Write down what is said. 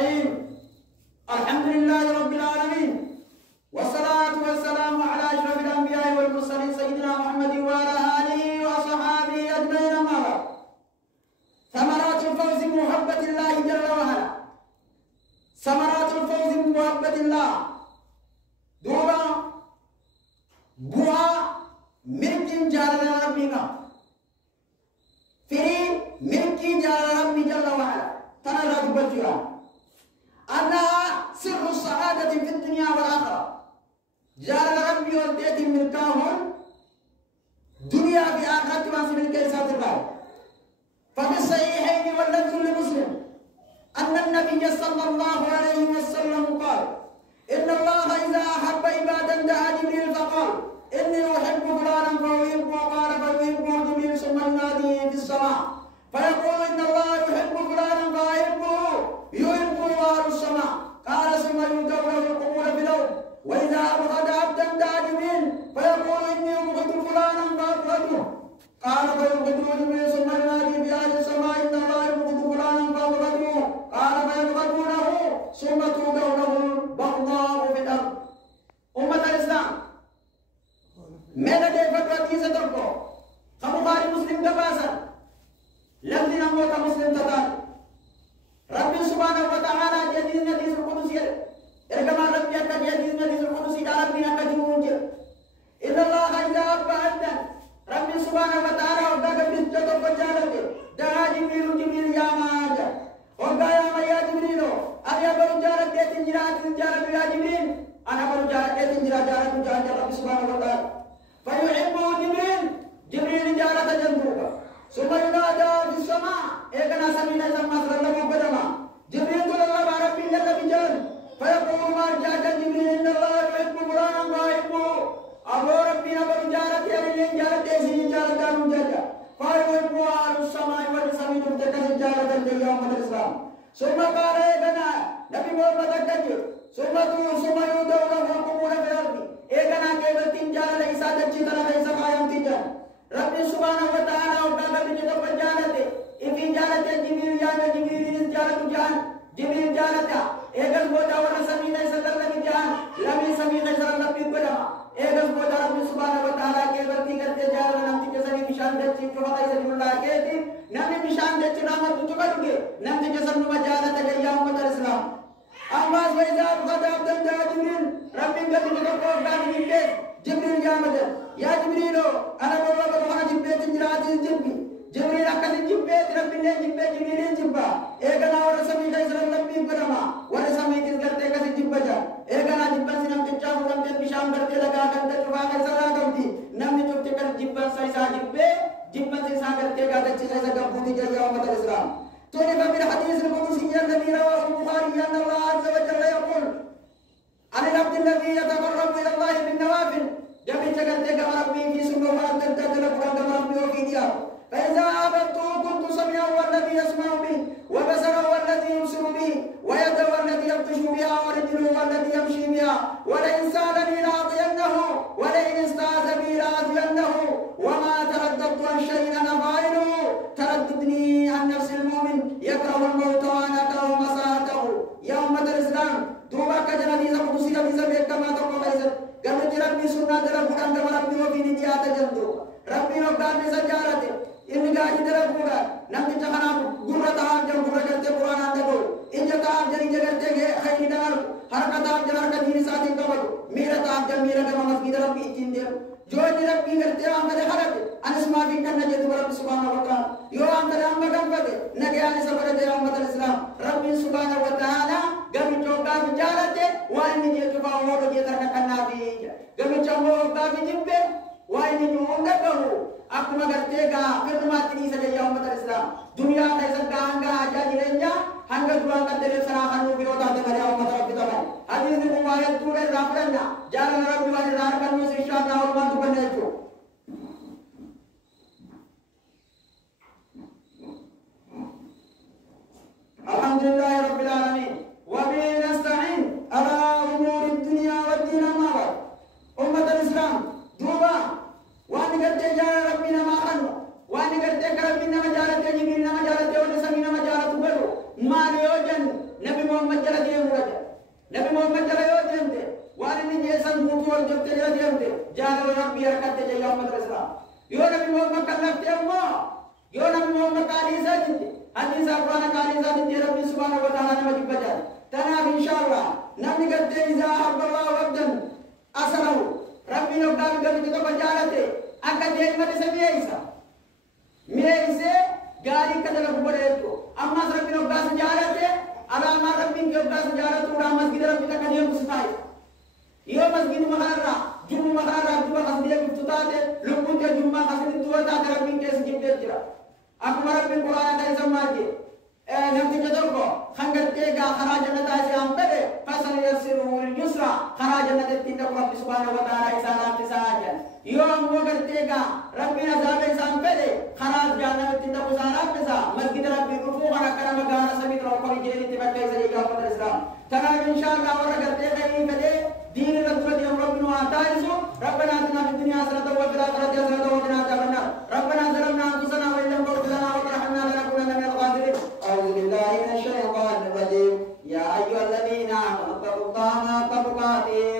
الرحيم. الحمد لله رب العالمين، والصلاة والسلام على أشرف الأنبياء والمرسلين سيدنا محمد وعلى آله وصحابه أجمعين. أما بعد، ثمرات الفوز بمحبة الله جل وعلا. ثمرات الفوز بمحبة الله دوبا بوها ملك جلال ربنا في ملك جلال ربي جل وعلا. ترى لا تبجرا أنها سر السعادة في الدنيا والآخرة. جلال ربي وديت ملكاهم دنيا في آخرة ما في الكيسات الرابع. ففي الصحيحين واللفظ لمسلم أن النبي صلى الله عليه وسلم قال: إن الله إذا أحب عبادا دعا جبريل فقال: إني أحب فلانا فأحبه، قال فيحبه جبريل ثم ينادي في السماء فيقول: إن الله يحب فلانا فأحبه، يحبه أهل السماء. قال ثم يدعو له القبول في الأرض. وإذا أبغض عبدا دعا جبريل فيقول: إني أبغض فلانا فأبغضه، قال فيبغضه جبريل ثم ينادي في أهل السماء: إن الله يبغض فلانا فأبغضه، قال فيبغضونه ثم تودع له البغضاء في الأرض. أمة الإسلام ماذا كيف تؤدي ستركه؟ فبخاري مسلم كباسا لفظ نموت مسلم تتالي. رب سبحانه وتعالى جديد نديس القدسي إرقما ربي أكا جديد نديس القدسي دارك من أكا جمونجر. إن الله إذا أبا عبدا رب سبحانه وتعالى وقاك بسجد وفجالته دعا جبريل يا ماجا وقا يا جبريل أنا برجالك ديت انجرات انجارك يا جبريل، أنا برجالك ديت انجرات جارك رب سبحانه وتعالى. فيحبه جبريل انجارة جنبوك. ثم ينادى في السماء إيقنا سمينا سمى صلى الله عليه وسلم جبريل قل الله ربي لك بجان فيقول: ما جاءك جبريل إن الله يحب فلانا ويحبه. أبو ربي أبو جارة يا جارة تيسين جارة دانو جاجا فيحبه أهل السماء والسماء تبتكس جارة اليوم الإسلام. ثم قال إيقنا نبي محمد أكجر ثم يودع له القبول في الأرض. إيقنا كيبتين جارة ليسا دجتنا ليسا قائم تجان. ربي سبحانه وتعالى وقال بجد فجالته إفي جالته جبريل جانا جبريل جالته جان جبريل جالته إيقظ بودا ورسمين إسلام لك جان لمن سمين إسلام لك بقدما إيقظ بودا ربي سبحانه وتعالى كيبتين کرتے جانا نمتی جسنی مشان دچی فقط إسلام الله كيتي نمي مشان دچی رحمت تجبرگه نمتی جسن مجالته جيا أمت الإسلام. أماز وإذا أبغض عبدا دعا جبريل ربي قد تجبر قد جبريل جبريل جامد يا جبريل أنا بابا بروح جبت جرات جبي جبريل أكل جبت ربي ne jibbe جبريل جبا إيقنا ورسمي كيسر ربي برما ورسمي كيسر كيسر جبا جا إيقنا جبا سنم تجاه ولم تبشام برتي لگا كنت جبا كيسر لگمتي نمي تبتي كر جبا سيسا جبا سيسا کرتے گا دچي سيسا گبوتي جا يوم الإسلام. توني فمن حديث القدسي الذي رواه البخاري أن الله عز وجل يقول: عن العبد الذي يتقرب إلى الله بالنوافل جميع جگرتے کا ربی کی سنو فرد تدل قرآن کا ربی وفي دیا فإذا أبدت كنت سميعا والذي يسمع به وبصرا والذي يبصر به ويدا والذي يبطش بها ورجله والذي يمشي بها ولئن سألني لأعطينه ولئن استعاذ بي لأعطينه وما ترددت عن شيء أنا فاعله ترددني عن نفس المؤمن يكره الموت وأنا أكره مساءته. يا أمة الإسلام دوبا كجنا دي سب قدسي دي سب ایک کما تو قیزت گرد ربی سننا در قرآن در ربی وفي ندیات جندو ربی وقال بسجارت إن قاعد دربونا نمت جهنا غرة تام جم غرة کرتے قرآن اندگو إن جتام جنی جگرتے خیلی دار حرکت تام جنار کا دین ساتھی کبل میرا تام جم میرا کما مسجد ربی اتین جو ربی کرتے ہم کرے حرکت انسما بھی کرنا جدو رب سبحانه وتعالى يو ہم کرے ہم کم کرتے نگیانی سبر دے امت الاسلام ربی سبحانه وتعالى گمی چوکا بجالتے وائنی جے چوکا ہوڑو جے ترکا کرنا بھی گمی چوکا بھی جبے وائنی جو اندگو akkuma garteega firmaatti ni sajja ya ummat al-islam dunya ta isakka hanga aja jirenya hanga duran kadere sana hanu bi ota ta ya ummat rabbi ta hadith ni muayat ture rafranna jalan rabbi wa rar kan mu insha Allah aur bantu bannecho. Alhamdulillah rabbil alamin wa bihi nasta'in ala umuri ad-dunya wad-din ma ba'd. Ummat al-islam duba وأن قد جاء ربنا ما خلوا وأن قد ربنا ما جالت جبريل ما جالت ولسمينا ما جالت بلو ما ليوجن نبي محمد جل ديم رجع نبي محمد جل يو ديمته وأنا نجي سان بوتور جبت جل ديمته جال ربي ركعت جل يوم الإسلام يو نبي محمد كلف تيمو يو نبي محمد كاريزا جدي حديث القرآن كاريزا جدي ربي سبحانه وتعالى نمجي بجال تنام إن شاء الله نبي قد إذا أحب الله وقتا أسره ربي نقدر قد كتب جالته أكاد يجمع سبيعيسا ميعيسه جاري كذا لبوديتو أما ربي نقدر جالته على ما ربي نقدر جالته ورا مسجد ربي تكنيه مستعي يوم مسجد مهارا جمعة مهارا جمعة خسديه بفتاته لقون جا جمعة خسديه دوا تاته ربي كيس جيبه جرا أكو ربي القرآن كذا سماجي نبتي جدوكو خنگتيغا خراج جنتا سيام بده فسن يسره اليسرى خراج جنتا تندق رب سبحانه وتعالى إسالام تساجا يوم وقرتيغا ربي نزاب إنسان بده خراج جنتا تندق سالام تسا مسجد ربي رفوغا نكنا مغانا سميت روكوري جيني تبكي سريقا وقت الإسلام تنام إن شاء الله ورقرتيغا يفده دين رسول ديهم ربنا وعطائزو ربنا اتنا في الدنيا حسنة وفي الآخرة حسنة وقنا عذاب النار ربنا ظلمنا أنفسنا وإن لم تغفر لنا وترحمنا لنكونن من الخاسرين أعوذ بالله من الشيطان الرجيم يا أيها الذين آمنوا اتقوا الله حق تقاته